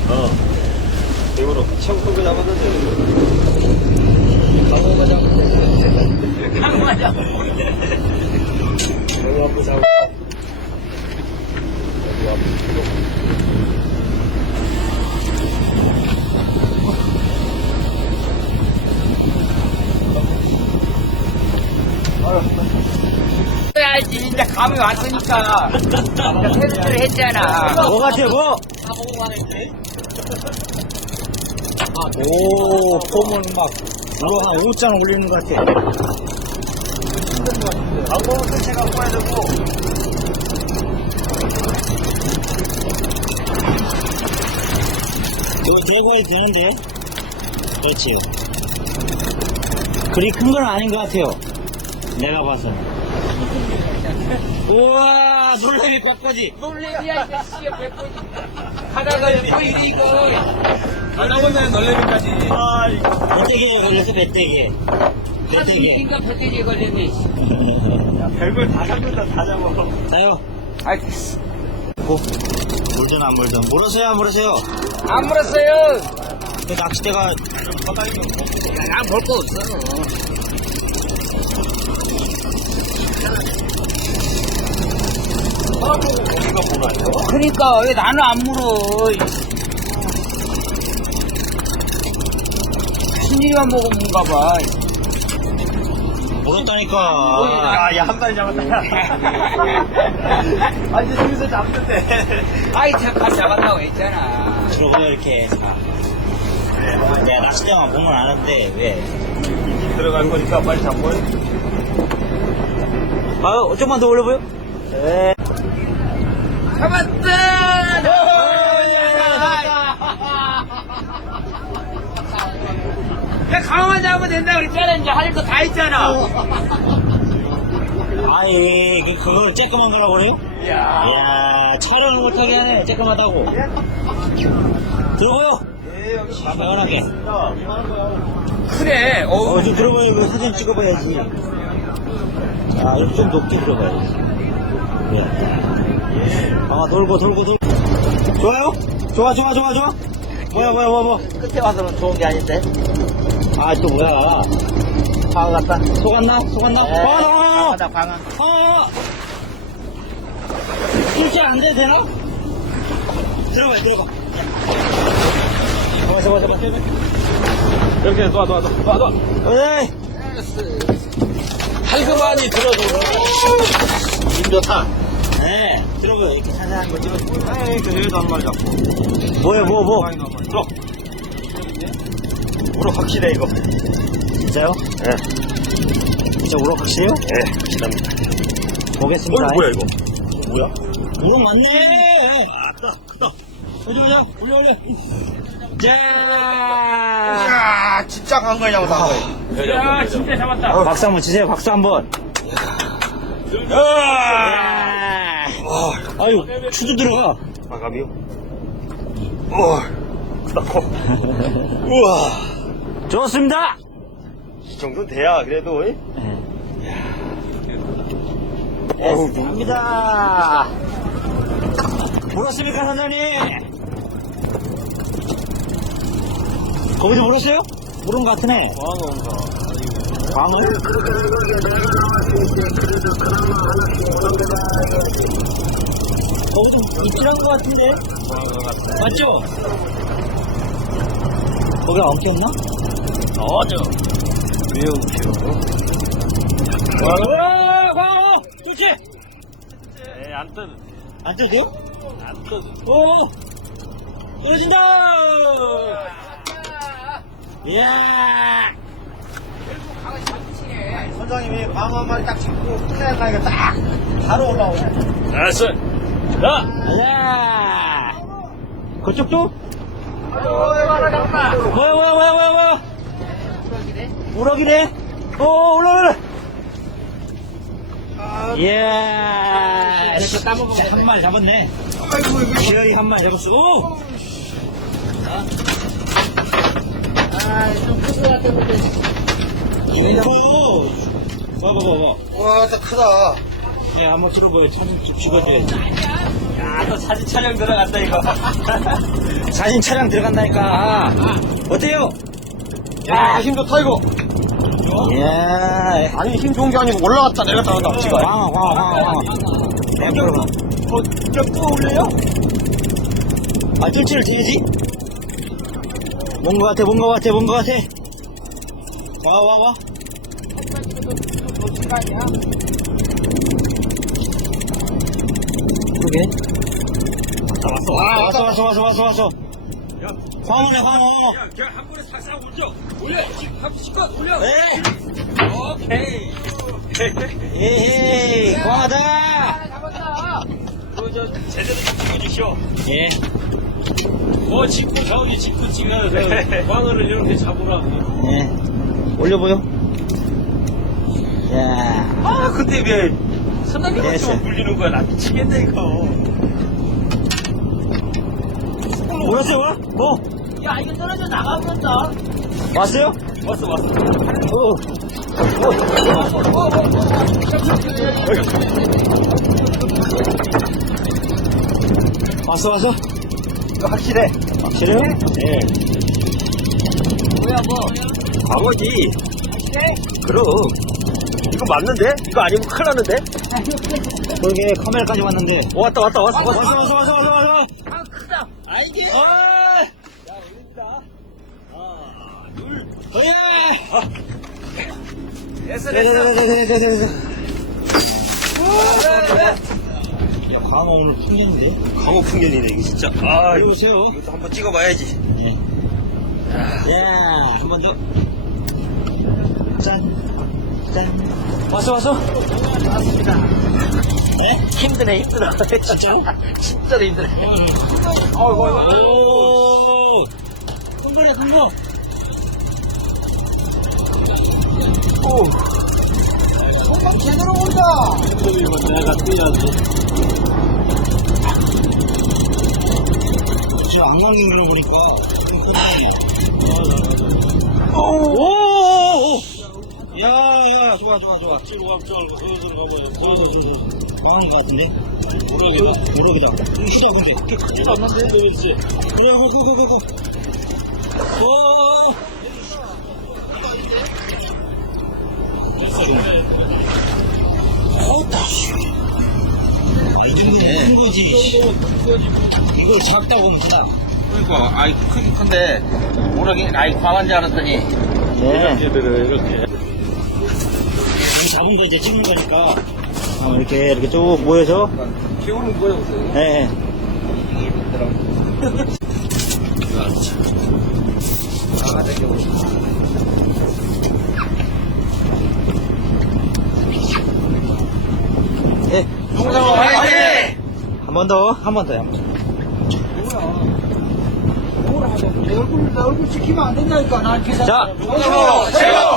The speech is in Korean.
이거로 최고 큰거 잡았는데. 강호가 잡는데. 강호가 잡는데. 여기 한번 잡고. 여기 한번. 해야지. 이제 감이 왔으니까. 테스트를 했잖아. 뭐 같아, 뭐? 오, 폼은 막, 이거 한 5장 올리는 것 같아. 방법은 끝에 갖고 와야 되고. 이거 들고 해도 되는데? 그렇지. 그리 큰 건 아닌 것 같아요. 내가 봐서는. 우와, 놀래미 꽉까지. 놀래미야, 이제 씨가 뱉고 하다가 또 이래, 이거. 알아보면 놀래미까지. 배때기에 걸려서 배때기에. 배때기에. 인가 배때기에 걸렸네. 별걸 다 잡는다, 다 잡아. 자요. 아이, 고. 물든 안 물든. 물으세요, 안 물으세요? 안 물었어요. 그 낚싯대가 난 볼 거 없어. 고기가 뭐라요? 그러니까 왜 나는 안 물어? 신일이만 먹으면 뭔가 봐. 물었다니까. 야, 한 마리 잡았다. 아, 이제 여기서 잡는데. 아이, 잠깐 잡았다고 했잖아. 들어보여, 이렇게. 내가 낚싯대만 보면 아는데, 왜? 들어간 거니까 빨리 잡고. 아, 좀만 더 올려보여? 네. 잡았다! 야, 강화만 잡으면 된다 그랬잖아. 이제 할 거 다 했잖아. 아이, 그걸 쬐끄만 가려고 그래요? 이야, 촬영을 못하게 하네, 쬐끄하다고. 들어보여? 예, 여기 시원하게. 그래. 좀 들어봐요. 이거 사진 찍어봐야지. 아, 이렇게 좀 높게 들어봐야지. 그래. 아, 돌고. 좋아요? 좋아. 뭐야. 끝에 와서는 좋은 게 아닌데. 아, 또 뭐야. 방어 같다. 속았나? 방어. 일치 안 돼도 되나? 들어가. 잡아. 이렇게 놔. 에이! 할그만이 들어줘. 힘 좋다. 네, 들어가. 이렇게 자세한 거 찍어주고. 에이, 그래도 한 마리 잡고. 뭐. 들어. 우럭 확실해, 이거. 진짜요? 예. 진짜 우럭 확실해요? 예, 확실합니다. 보겠습니다. 뭐야, 이거? 뭐야? 우럭 맞네! 크다. 올려. 자! 야, 진짜 간 거냐, 다. 야, 진짜 잡았다. 박수 한번 치세요, 박수 한번. 아유, 추도 들어가. 아가미요? 크다, 커. 우와. 좋습니다! 이 정도는 돼야, 그래도. 어우, 갑니다. 물었습니까, 사장님? 거기도 물었어요? 물은 것 같으네. 광어? 거기도 입질한 것 같은데? 맞죠? 거기가 엉켰나? 어저. 왜 웃겨? 광어! 좋지? 에, 안 떠. 안 떠도요? 안 떠. 오! 떨어진다! 이야! 선장님이 방어 한 마리 딱 잡고 끝내니까 딱 바로 올라오네. 알았어. 자. 아야! 그쪽도? 뭐야? 뭐야? 우럭이네? 올라오래! 이야! 이렇게 따먹으면 한 마리 잡았네. 기어이 한 마리 잡았어. 오! 좀 클 것 같았는데. 봐봐. 와, 진짜 크다. 야, 한번 들어보여. 사진 좀 찍어줘야지. 야, 또 사진 촬영 들어간다, 이거. 사진 촬영 들어간다니까. 어때요? 야, 힘 좋다, 이거. 이야. 아니, 힘 좋은 게 아니고 올라갔다 내렸다 한다, 지가. 왕. 진짜 또 올려요? 아, 뚫지를 뒤지? 뭔 거 같아. 와. 그러게. 왔어. 황어네, 황어. 야, 그냥 한 번에 싹싹 올려. 한 시간 올려. 네. 오케이. 에이, 광어다. 그거 제대로 찍어주시오. 예. 저기 짚고 찍어야 돼. 광어를 이렇게 잡으라고. 예. 올려보여? 야. 아, 근데 왜 선남이 됐어. 같이 물리는 거야? 나 미치겠네, 이거. 뭐였어요, 뭐? 야, 이거 떨어져 나가버렸다. 왔어요? 왔어. 왔어? 이거 확실해. 확실해요? 예. 뭐야, 뭐. 광어지. 확실해? 그럼. 이거 맞는데? 이거 아니면 큰일 났는데? 그러게, 카메라까지 왔는데. 왔다. 왔어. 아, 크다. 아, 이게. 야, 올린다. 하나, 둘, 됐어. 됐어. 야, 광어 오늘 풍년인데? 광어 풍년이네, 이거 진짜. 아, 이거 보세요. 이것도 한번 찍어봐야지. 예. 야, 한 번 더. 짠. 왔어? 맞습니다. 네? 힘드네. 진짜로? 진짜로 힘드네. 오! 큰 거. 제대로 온다. 내가 뛰어야지. 지금 안광경 눌러보니까. 오! 야, 좋아. 뒤로 감지 말고 서서 가봐요. 망한 것 같은데? 모르겠다. 이거 시작, 근데. 크지도 않는데? 그렇지. 그래, 고. 오! 어따, 씨. 아, 이 정도면 큰 거지. 이걸 작다고 하면 크다. 그러니까, 아이, 크긴 큰데, 모르게, 아이, 광어인 줄 알았더니. 예. 이렇게. 잡은 거 이제 찍는 거니까. 이렇게 쭉 모여서. 기울은 거야, 보세요. 예. 아, 내겨보시죠. 예. 동상어 화이팅! 한 번 더. 내 얼굴 지키면 안 된다니까. 난 계산. 자. 동상어 최고!